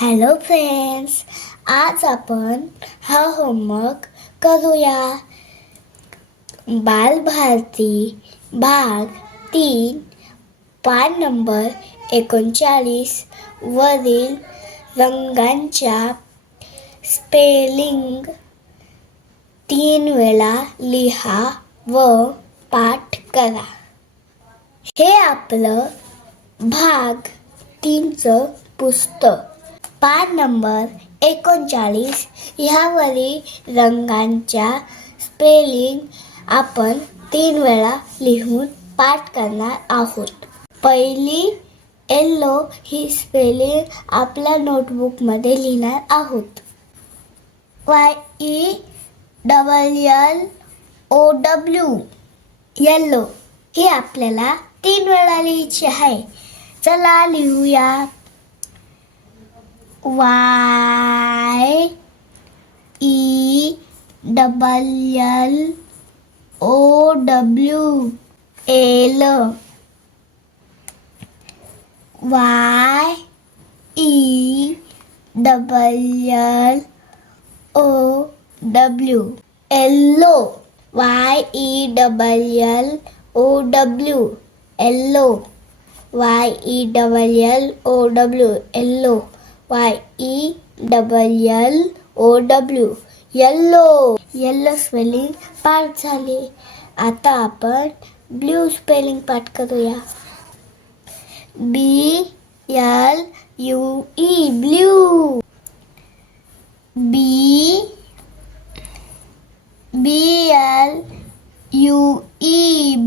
Hello friends, आज आपण हा होमवर्क करूया. बालभारती भाग 3 पान नंबर 39 वरील रंगांच्या स्पेलिंग 3 वेळा लिहा व पाठ करा. हे आपलं भाग 3चं पुस्तक. पान नंबर 39 ह्यावरील रंगांच्या स्पेलिंग आपण 3 वेळा लिहून पाठ करणार आहोत. पहिली येल्लो ही स्पेलिंग आपल्या नोटबुकमध्ये लिहिणार आहोत. YELLLOW येल्लो ही आपल्याला 3 वेळा लिहायची आहे. चला लिहूया. YELLLOW L YELLLOW yellow YELLLOW yellow YELLLOW yellow YELLLOW yellow spelling पाठ झाली. आता आपण ब्ल्यू स्पेलिंग पाठ करूया. BLUE blue BLUE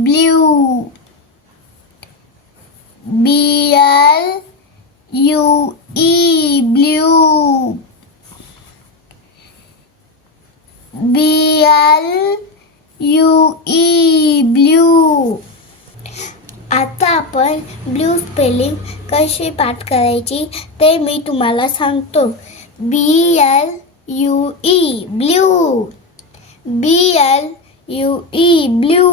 blue BLUE blue BLUE blue. आता आपण ब्ल्यू स्पेलिंग कशी पाठ करायची ते मी तुम्हाला सांगतो. BLUE blue BLUE blue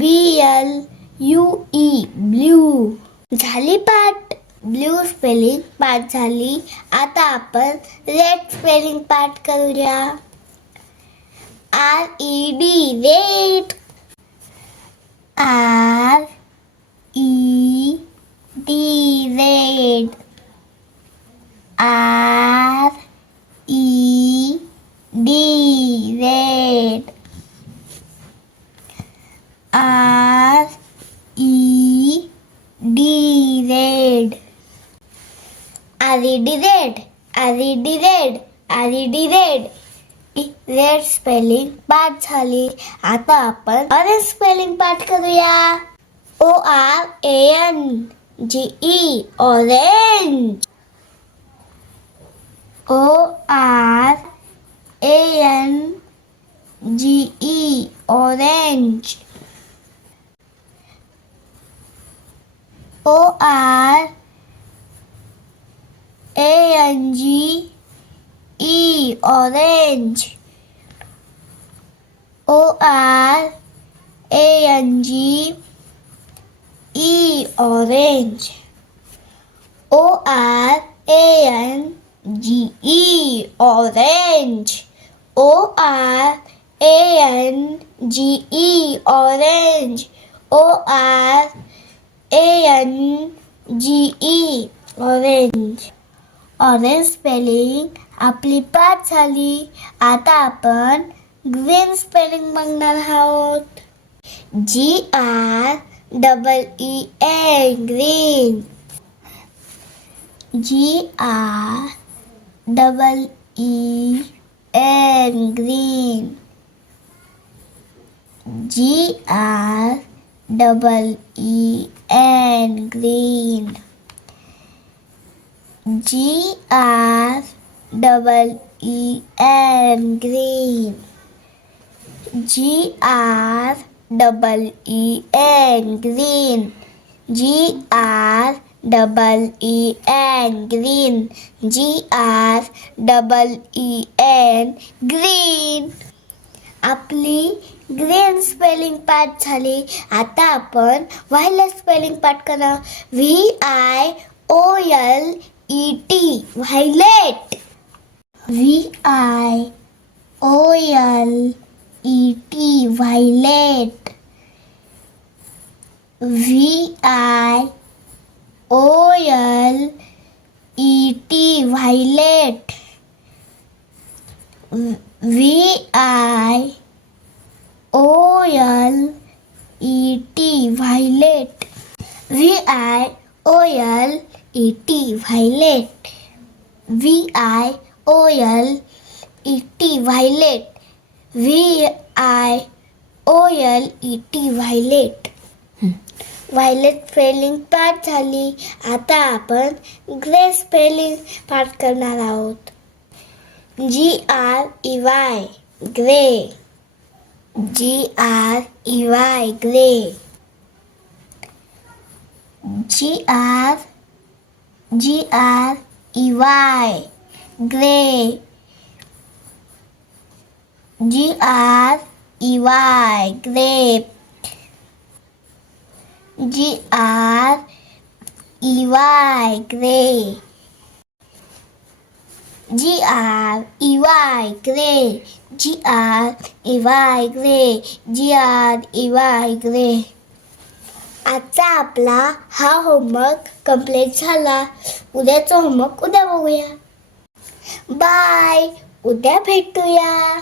BLUE blue. झाली पाठ. ब्ल्यू स्पेलिंग पाठ झाली. आता आपण रेड स्पेलिंग पाठ करूया. RED red RED red RED red RED red red spelling पाठ झाली. आता आपण ऑरेंज स्पेलिंग पाठ करूया. ORANGE orange ORANGE orange ORANGE orange ORANGE orange ORANGE orange ORANGE orange ORANGE orange. Orange spelling आपली पाठ झाली. आता आपण ग्रीन स्पेलिंग बघणार आहोत. GREEN green GREEN green GREEN green GREEN green GREEN green GREEN green GREEN green. आपली green spelling पाठ झाली. आता आपण व्हायलेट स्पेलिंग पाठ करा. VIOLET E-T violet. V-I-O-L-E-T violet. V-I-O-L-E-T violet. V-I-O-L-E-T violet. V-I-O-L-E-T violet. V-I-O-L-E-T violet. V-I-O-L-E-T violet. Violet spelling पाठ झाली. आता आपण ग्रे स्पेलिंग पाठ करणार आहोत. G-R-E-Y grey. G-R-E-Y grey. G-R-E-Y grey. G-R-E-Y grape. G-R-E-Y gray. G-R-E-Y gray. G-R-E-Y gray. G-R-E-Y gray. आजचा आपला हा होमवर्क कंप्लीट झाला. उद्याचा होमवर्क उद्या बघूया. बाय. उद्या भेटूया.